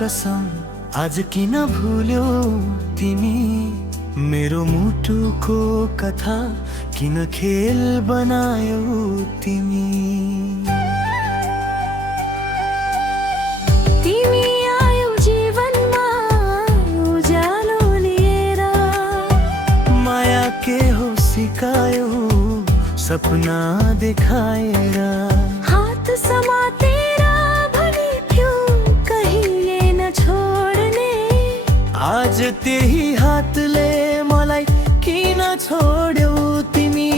कसम आज किन भुल्यौ तिमी मेरो मुटुको कथा किन खेल बनायौ तिमी तिमी आयौ जीवनमा उज्यालो लिएर माया के हो सिकायो सपना देखाएर हात समातेर भनी थियो कहिले न छोड्ने आज त्यही हातले मलाई किन छोड्यौ तिमी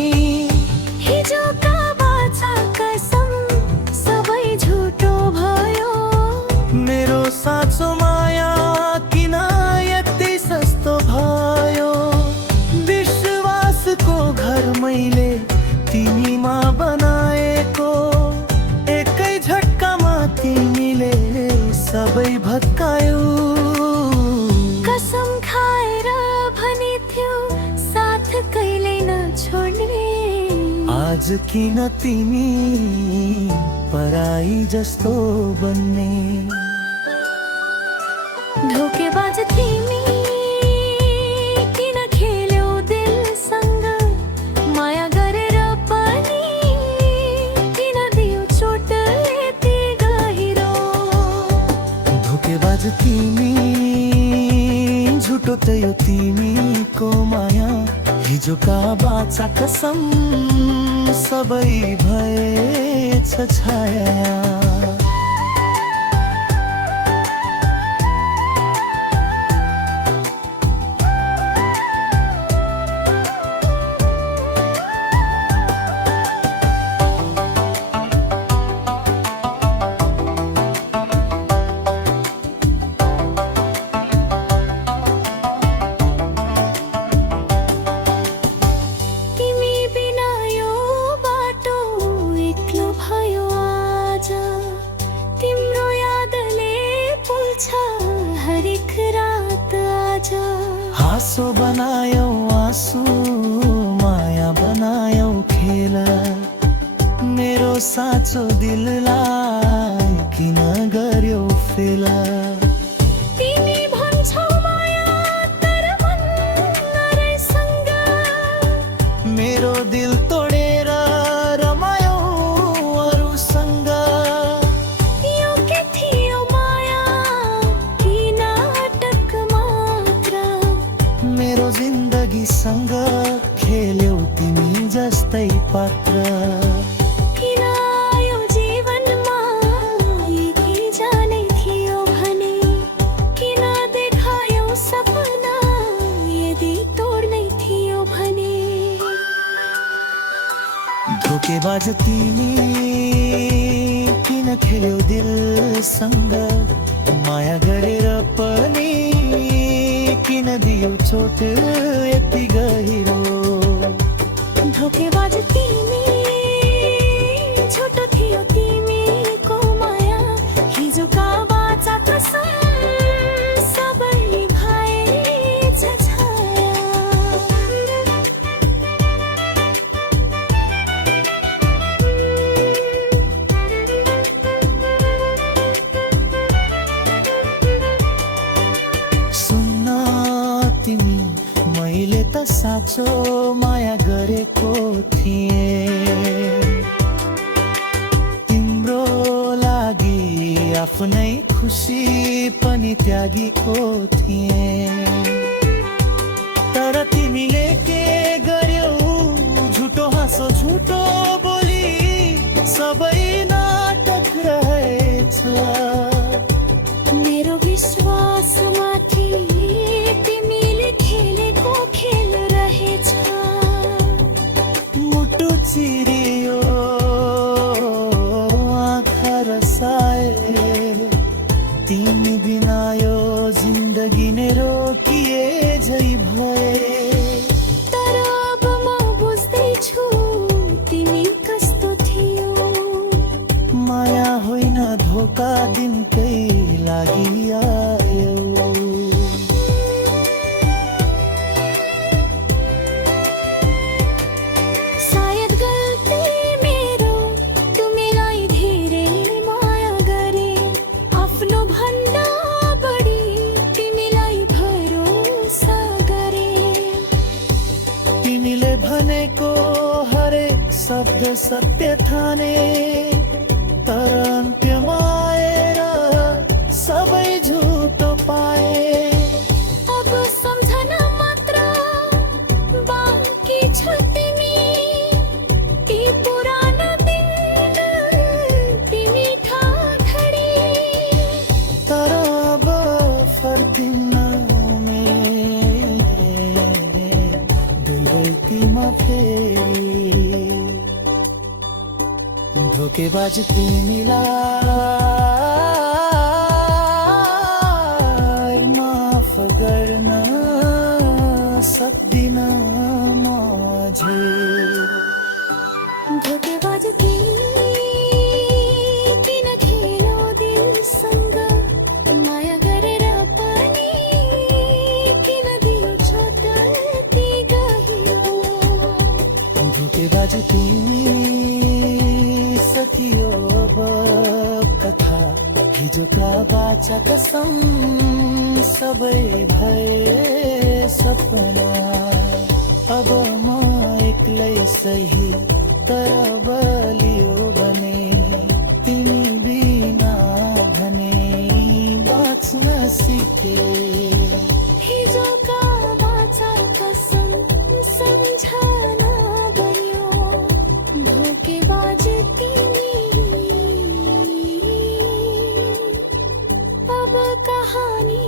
हिजोका बाछा कसम सबै झुटो भयो मेरो साँचो माया किन यति सस्तो भयो विश्वासको घर मैले तिमीमा बनाएको एकै झट्कामा तिमीले सबै भत्कायौ कसम खाएर भनी थियो साथ कहिले न छोड्ने आज किन तिमी पराई जस्तो बन्ने धोकेबाज तिमी किन खेल्यौ दिलसँग माया गरेर पनि किन दियौ चोट यति गहिरो धोकेबाज तिमी झुटो त यो तिमीको माया हिजोका बाचा कसम सबै भएछ छाया हरेक रात आज हाँसो बनायौ आँसु माया बनायौ खेल मेरो साँचो दिललाई किन गर्यौ फेल तिमी भन्छौ माया तर मन नरैसँग मेरो दिल तोडेर रमायौ अरूसँग यो के थियो माया कि नाटक मात्र मेरो जिन्दगीसँग खेल्यौ तिमी जस्तै पात्र किन आयो जीवनमा यही जानै थियो भने किन देखायौ सपना यदि तोड्नै थियो भने धोकेबाज तिमी किन खेल्यौ दिलसँग माया गरेर पनि किन दियौ चोट यति गहिरो धोकेबाज तिमी छोटो थियो तिमीको माया हिजोका बाचा कसम सबै भएछ छाया सुन्न तिमी मैले त साँचो माया गरेको थिएँ तिम्रो लागि आफ्नै खुसी पनि त्यागेको थिएँ तर तिमीले के गर्यौ झुटो हाँसो झुटो बोली सबै नाटक रहेछ मेरो विश्वासमाथि तिमीले खेलेको खेल रहेछ मुटु चिरियो आँखा रसाए तिमी बिना यो जिन्दगी नै रोकी भनेको हरेक शब्द सत्य ठाने, तर अन्त्यमा आएर सबै झुटो पाए। अब सम्झना मात्र बाँकी छ तिमी, ती पुराना दिन तिमी ठाठडी। तर अब फर्किन्न दुई गल्तीमा फेरि। धोकेबाज तिमीलाई माफ गर्न सक्दिन म अझै। धोकेबाज तिमी किन खेल्यो दिलसँग, माया गरेर पनि किन दियो चोट यति गहिरो। धोकेबाज तिमी सकियो अब कथा, हिजोका बाचा कसम सबै भए सपना। अब म एक्लै सही तर बलियो भने, तिमी बिना भने बाँच्न सिके। हिजोका बाचा कसम सम्झना बन्यो, धोकेबाज तिमी अब कहानी